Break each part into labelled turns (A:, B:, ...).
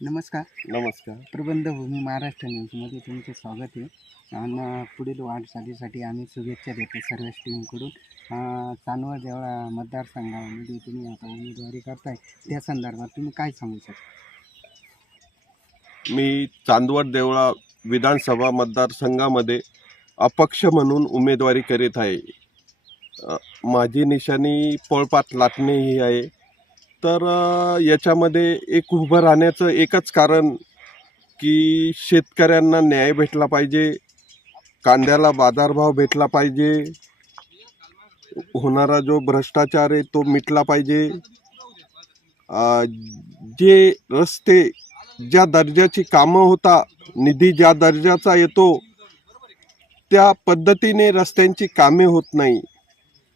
A: नमस्कार.
B: नमस्कार.
A: प्रबंध भूमी महाराष्ट्र न्यूजमध्ये तुमचे स्वागत आहे. आणि पुढील वाटचालीसाठी आम्ही शुभेच्छा देतो सर्व टीमकडून चांदवड देवळा मतदारसंघामध्ये तुम्ही आता उमेदवारी करताय त्या संदर्भात तुम्ही काय सांगू शकता?
B: मी चांदवड देवळा विधानसभा मतदारसंघामध्ये अपक्ष म्हणून उमेदवारी करीत आहे. माझी निशाणी पोळपाट लाटणे ही आहे. तर याच्यामध्ये एक उभं राहण्याचं एकच कारण की शेतकऱ्यांना न्याय भेटला पाहिजे कांद्याला बाजारभाव भेटला पाहिजे होणारा जो भ्रष्टाचार आहे तो मिटला पाहिजे. जे रस्ते ज्या दर्जाची कामं होता निधी ज्या दर्जाचा येतो त्या पद्धतीने रस्त्यांची कामे होत नाही.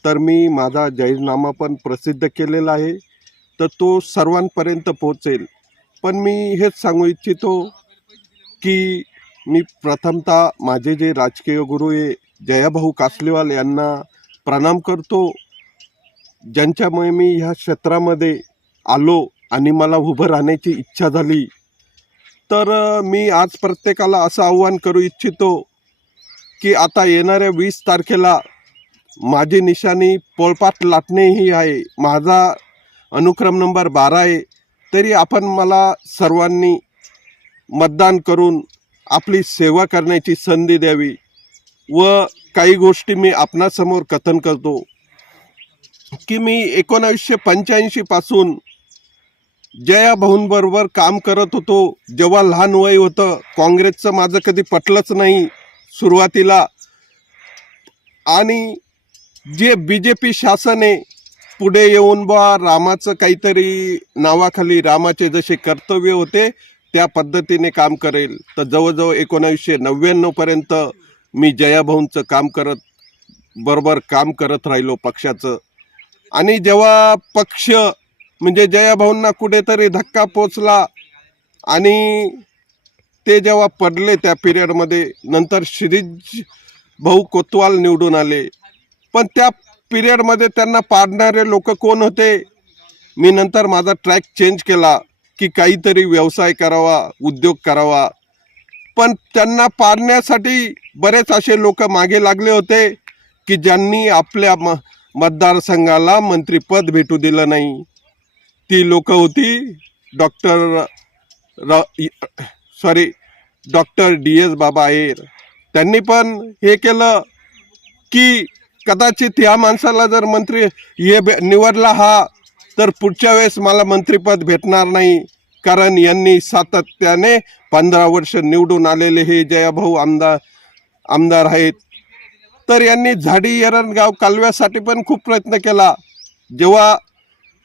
B: तर मी माझा जाहीरनामा पण प्रसिद्ध केलेला आहे. तर तो सर्वांपर्यंत पोहोचेल. पण मी हेच सांगू इच्छितो की मी प्रथमतः माझे जे राजकीय गुरु आहे जयाभाऊ कासलेवाल यांना प्रणाम करतो. ज्यांच्यामुळे मी ह्या क्षेत्रामध्ये आलो आणि मला उभं राहण्याची इच्छा झाली. तर मी आज प्रत्येकाला असं आव्हान करू इच्छितो की आता येणाऱ्या वीस तारखेला माझी निशाणी पोळपाट लाटणे ही आहे. माझा अनुक्रम नंबर बारा आहे. तरी आपण मला सर्वांनी मतदान करून आपली सेवा करण्याची संधी द्यावी व काही गोष्टी मी आपणासमोर कथन करतो. की मी एकोणावीसशे पंच्याऐंशीपासून जया भाऊंबरोबर काम करत होतो. जेव्हा लहान वय होतं काँग्रेसचं माझं कधी पटलंच नाही सुरुवातीला. आणि जे बी जे पी शासन आहे पुढे येऊन बा रामाचं काहीतरी नावाखाली रामाचे जसे कर्तव्य होते त्या पद्धतीने काम करेल. तर जवळजवळ एकोणावीसशे नव्याण्णवपर्यंत मी जयाभाऊंचं काम करत बरोबर काम करत राहिलो पक्षाचं. आणि जेव्हा पक्ष म्हणजे जयाभाऊंना कुठेतरी धक्का पोचला आणि ते जेव्हा पडले त्या पिरियडमध्ये नंतर श्रीज भाऊ कोतवाल निवडून आले. पण त्या पिरियडमध्ये त्यांना पाडणारे लोक कोण होते? मी नंतर माझा ट्रॅक चेंज केला की काहीतरी व्यवसाय करावा उद्योग करावा. पण त्यांना पाडण्यासाठी बरेच असे लोक मागे लागले होते की ज्यांनी आपल्या म मतदारसंघाला मंत्रिपद भेटू दिलं नाही. ती लोक होती डॉक्टर र सॉरी डॉक्टर डी एस बाबा आहेर त्यांनी पण हे केलं की कदाचित या माणसाला जर मंत्री हे भे निवडला हा तर पुढच्या वेळेस मला मंत्रिपद भेटणार नाही. कारण यांनी सातत्याने पंधरा वर्ष निवडून आलेले हे जयाभाऊ आमदार आमदार आहेत. तर यांनी झाडी येरणगाव कालव्यासाठी पण खूप प्रयत्न केला. जेव्हा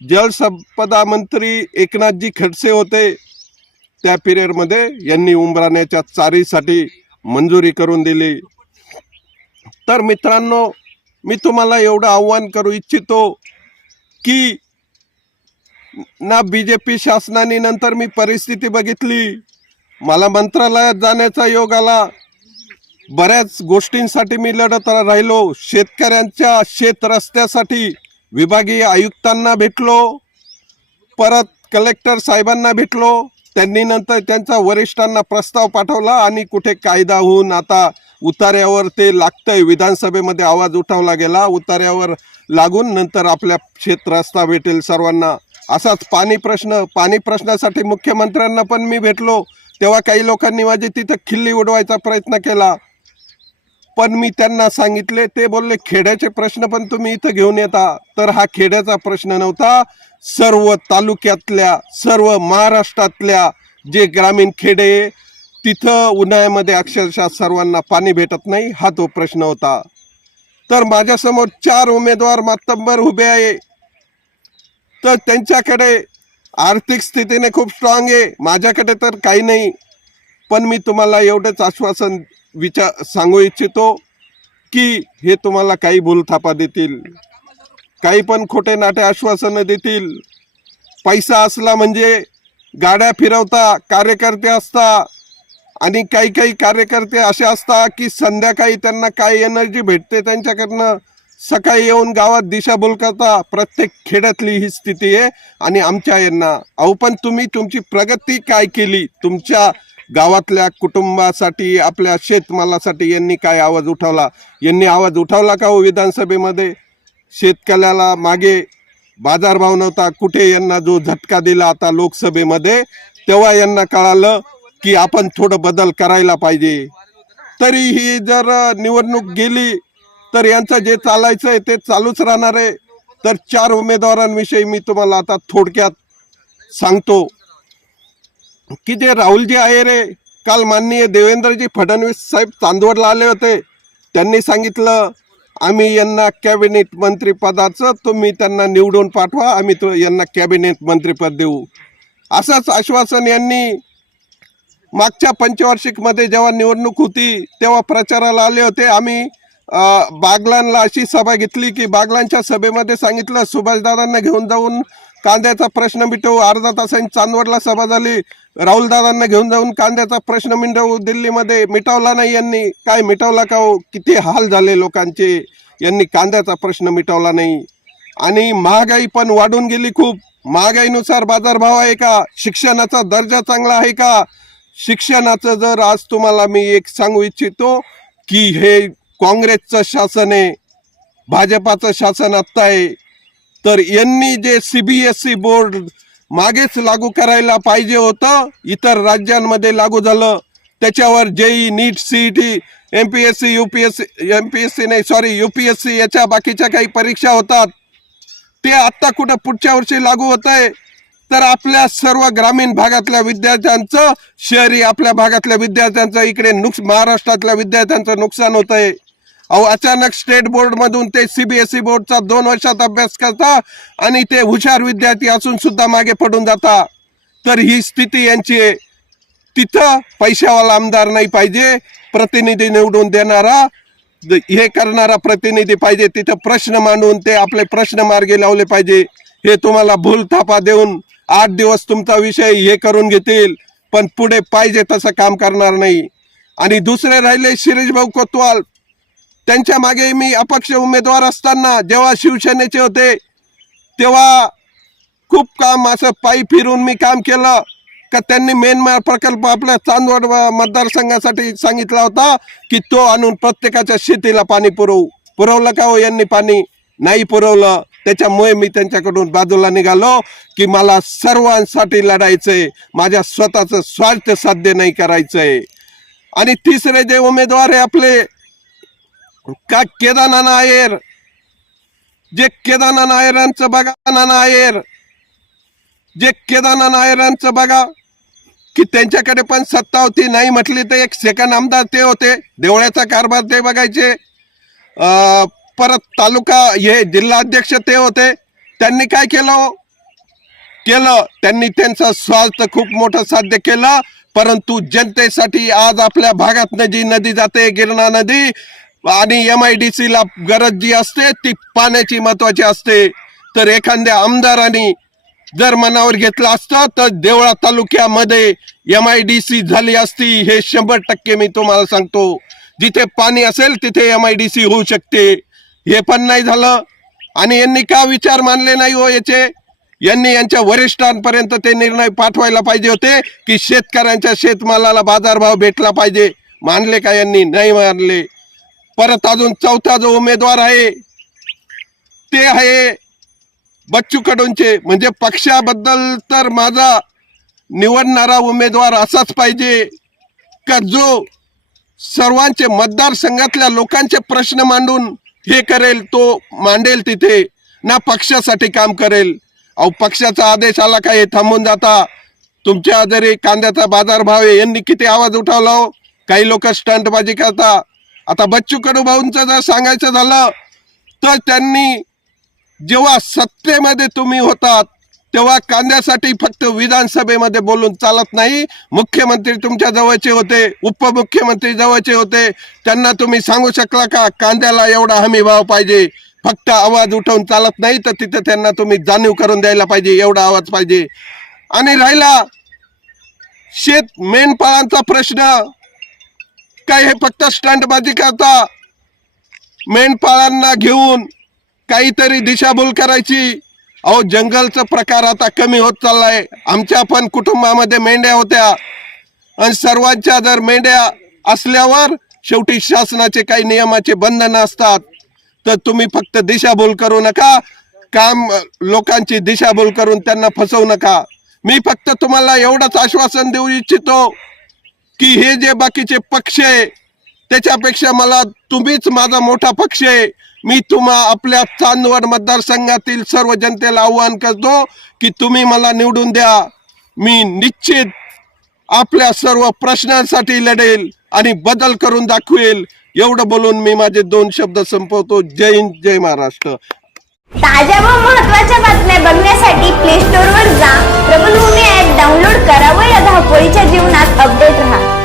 B: जलसंपदा मंत्री एकनाथजी खडसे होते त्या पिरियडमध्ये यांनी उंबराण्याच्या चारीसाठी मंजुरी करून दिली. तर मित्रांनो मी तुम्हाला एवढं आव्हान करू इच्छितो की ना बी जे पी शासनाने नंतर मी परिस्थिती बघितली. मला मंत्रालयात जाण्याचा योग आला. बऱ्याच गोष्टींसाठी मी लढत राहिलो. शेतकऱ्यांच्या शेत रस्त्यासाठी विभागीय आयुक्तांना भेटलो. परत कलेक्टर साहेबांना भेटलो. त्यांनी नंतर त्यांचा वरिष्ठांना प्रस्ताव पाठवला आणि कुठे कायदा होऊन आता उतार्यावर ते लागतंय. विधानसभेमध्ये आवाज उठवला गेला. उतार्यावर लागून नंतर आपल्या शेत रस्ता भेटेल सर्वांना. असाच पाणी प्रश्न पाणी प्रश्नासाठी मुख्यमंत्र्यांना पण मी भेटलो. तेव्हा काही लोकांनी माझी तिथं खिल्ली उडवायचा प्रयत्न केला. पण मी त्यांना सांगितले ते बोलले खेड्याचे प्रश्न पण तुम्ही इथं घेऊन येता. तर हा खेड्याचा प्रश्न नव्हता. सर्व तालुक्यातल्या सर्व महाराष्ट्रातल्या जे ग्रामीण खेडे तिथं उन्हाळ्यामध्ये अक्षरशः सर्वांना पाणी भेटत नाही हा तो प्रश्न होता. तर माझ्यासमोर चार उमेदवार मातंबर उभे आहे. तर त्यांच्याकडे आर्थिक स्थितीने खूप स्ट्रॉंग आहे. माझ्याकडे तर काही नाही. पण मी तुम्हाला एवढंच आश्वासन विचार सांगू इच्छितो की हे तुम्हाला काही भूलथापा देतील. काही पण खोटे नाटे आश्वासनं देतील. पैसा असला म्हणजे गाड्या फिरवता कार्यकर्ते असता आणि काही काही कार्यकर्ते असे असतात की संध्याकाळी त्यांना काय एनर्जी भेटते त्यांच्याकडनं? सकाळी येऊन गावात दिशाभूल करता प्रत्येक खेड्यातली ही स्थिती आहे. आणि आमच्या यांना अहो पण तुम्ही तुमची प्रगती काय केली? तुमच्या गावातल्या कुटुंबासाठी आपल्या शेतमालासाठी यांनी काय आवाज उठवला? यांनी आवाज उठवला का हो विधानसभेमध्ये? शेतकऱ्याला मागे बाजारभाव नव्हता. कुठे यांना जो झटका दिला आता लोकसभेमध्ये तेव्हा यांना कळालं की आपण थोडं बदल करायला पाहिजे. तरी ही जर निवडणूक गेली तर यांचं जे चालायचं आहे ते चालूच राहणार आहे. तर चार उमेदवारांविषयी मी तुम्हाला आता थोडक्यात सांगतो. की जे राहुलजी आहे रे काल माननीय देवेंद्रजी फडणवीस साहेब चांदवडला आले होते. त्यांनी सांगितलं आम्ही यांना कॅबिनेट मंत्रीपदाचं तुम्ही त्यांना निवडून पाठवा आम्ही तो यांना कॅबिनेट मंत्रीपद देऊ. असंच आश्वासन यांनी मागच्या पंचवार्षिकमध्ये जेव्हा निवडणूक होती तेव्हा प्रचाराला आले होते. आम्ही बागलांना अशी सभा घेतली की बागलांच्या सभेमध्ये सांगितलं सुभाषदादांना घेऊन जाऊन कांद्याचा प्रश्न मिटवू. अर्धा तासांनी चांदवडला सभा झाली. राहुलदादांना घेऊन जाऊन कांद्याचा प्रश्न मिटवू दिल्लीमध्ये मिटवला नाही यांनी. काय मिटवला का हो? किती हाल झाले लोकांचे. यांनी कांद्याचा प्रश्न मिटवला नाही. आणि महागाई पण वाढून गेली खूप. महागाईनुसार बाजारभाव आहे का? शिक्षणाचा दर्जा चांगला आहे का? शिक्षणाचं जर आज तुम्हाला मी एक सांगू इच्छितो की हे काँग्रेसचं शासन आहे भाजपाचं शासन आत्ता आहे तर यांनी जे C B S E board मागेच लागू करायला पाहिजे होतं इतर राज्यांमध्ये लागू झालं त्याच्यावर JEE NEET C T M P S C U P S C M P S C नाही sorry U P S C याच्या बाकीच्या काही परीक्षा होतात ते आत्ता कुठं पुढच्या वर्षी लागू होत आहे? तर आपल्या सर्व ग्रामीण भागातल्या विद्यार्थ्यांचं शहरी आपल्या भागातल्या विद्यार्थ्यांचं इकडे नुकस महाराष्ट्रातल्या विद्यार्थ्यांचं नुकसान होत आहे अहो अचानक स्टेट बोर्डमधून ते सीबीएसई बोर्डचा दोन वर्षात अभ्यास करता आणि ते हुशार विद्यार्थी असून सुद्धा मागे पडून जाता. तर ही स्थिती यांची आहे. तिथं पैशावाला आमदार नाही पाहिजे प्रतिनिधी निवडून देणारा हे करणारा प्रतिनिधी पाहिजे. तिथं प्रश्न मांडून ते आपले प्रश्न मार्गी लावले पाहिजे. हे तुम्हाला भूल थापा देऊन आठ दिवस तुमचा विषय हे करून घेतील पण पुढे पाहिजे तसं काम करणार नाही. आणि दुसरे राहिले शिरीष भाऊ कोतवाल. त्यांच्या मागे मी अपक्ष उमेदवार असताना जेव्हा शिवसेनेचे होते तेव्हा खूप काम असं पायी फिरून मी काम केलं. का त्यांनी मेन प्रकल्प आपल्या चांदवड व- मतदारसंघासाठी सांगितला होता की तो आणून प्रत्येकाच्या शेतीला पाणी पुरवू. पुरवलं का हो यांनी पाणी? नाही पुरवलं. त्याच्यामुळे मी त्यांच्याकडून बाजूला निघालो की मला सर्वांसाठी लढायचंय. माझ्या स्वतःचं स्वार्थ साध्य नाही करायचंय. आणि तिसरे जे उमेदवार आहे आपले का केदारनाथ नायर जे केदारनाथ नायरांचं बघा नाना नायर जे केदारनाथ नायरांचं बघा की त्यांच्याकडे पण सत्ता होती नाही म्हटली तर एक सेकंड आमदार ते होते. देवळ्याचा कारभार ते बघायचे. अं, परत तालुका हे जिल्हाध्यक्ष ते होते. त्यांनी काय केलं? केलं. त्यांनी त्यांचा स्वार्थ खूप मोठं साध्य केलं. परंतु जनतेसाठी आज आपल्या भागात जी नदी जाते गिरणा नदी आणि एम आय डी सीला गरज जी असते ती पाण्याची महत्वाची असते. तर एखाद्या आमदारांनी जर मनावर घेतलं असतं तर देवळा तालुक्यामध्ये एम आय डी सी झाली असती. हे शंभर टक्के मी तुम्हाला सांगतो. जिथे पाणी असेल तिथे एम आय डी सी होऊ शकते. हे पण नाही झालं. आणि यांनी का विचार मानले नाही हो याचे? यांनी यांच्या वरिष्ठांपर्यंत ते निर्णय पाठवायला पाहिजे होते की शेतकऱ्यांच्या शेतमालाला बाजारभाव भेटला पाहिजे. मानले का यांनी? नाही मानले. परत अजून चौथा जो उमेदवार आहे ते आहे बच्चू कडूंचे म्हणजे पक्षाबद्दल तर माझा निवडणारा उमेदवार असाच पाहिजे. का जो सर्वांचे मतदारसंघातल्या लोकांचे प्रश्न मांडून हे करेल तो मांडेल तिथे ना पक्षासाठी काम करेल. अहो पक्षाचा आदेश आला काय थांबून जाता? तुमच्या जरी कांद्याचा बाजारभाव आहे यांनी किती आवाज उठवला हो? काही लोक स्टंटबाजी करता. आता बच्चू कडू भाऊंचं जर सांगायचं झालं तर त्यांनी जेव्हा सत्तेमध्ये तुम्ही होतात तेव्हा कांद्यासाठी फक्त विधानसभेमध्ये बोलून चालत नाही. मुख्यमंत्री तुमच्या जवळचे होते उपमुख्यमंत्री जवळचे होते. त्यांना तुम्ही सांगू शकला का? कांद्याला एवढा हमी भाव पाहिजे. फक्त आवाज उठवून चालत नाही तर तिथं त्यांना तुम्ही जाणीव करून द्यायला पाहिजे एवढा आवाज पाहिजे. आणि राहिला शेत मेंढपाळांचा प्रश्न. काय हे फक्त स्टंटबाजी करता? मेंढपाळांना घेऊन काहीतरी दिशाभूल करायची. अहो जंगलचा प्रकार आता कमी होत चाललाय. आमच्या पण कुटुंबामध्ये मेंढ्या होत्या. आणि सर्वांच्या जर मेंढ्या असल्यावर शेवटी शासनाचे काही नियमाचे बंधन असतात. तर तुम्ही फक्त दिशाभूल करू नका. काम लोकांची दिशाभूल करून त्यांना फसवू नका. मी फक्त तुम्हाला एवढंच आश्वासन देऊ इच्छितो की हे जे बाकीचे पक्ष आहे त्याच्यापेक्षा मला तुम्हीच माझा मोठा पक्ष आहे. मी तुम्हा आपल्या चांदवड मतदारसंघातील सर्व जनतेला आव्हान करतो की तुम्ही मला निवडून द्या. मी निश्चित आपल्या सर्व प्रश्नांसाठी लढेल आणि बदल करून दाखवेल. एवढं बोलून मी माझे दोन शब्द संपवतो. जय हिंद जय महाराष्ट्र.
C: ताज्या व महत्त्वाच्या बातम्या बघण्यासाठी प्ले स्टोर वर जा. प्रबलभूमी ऍप डाउनलोड करा व या धावपळीच्या जीवनात अपडेट राहा.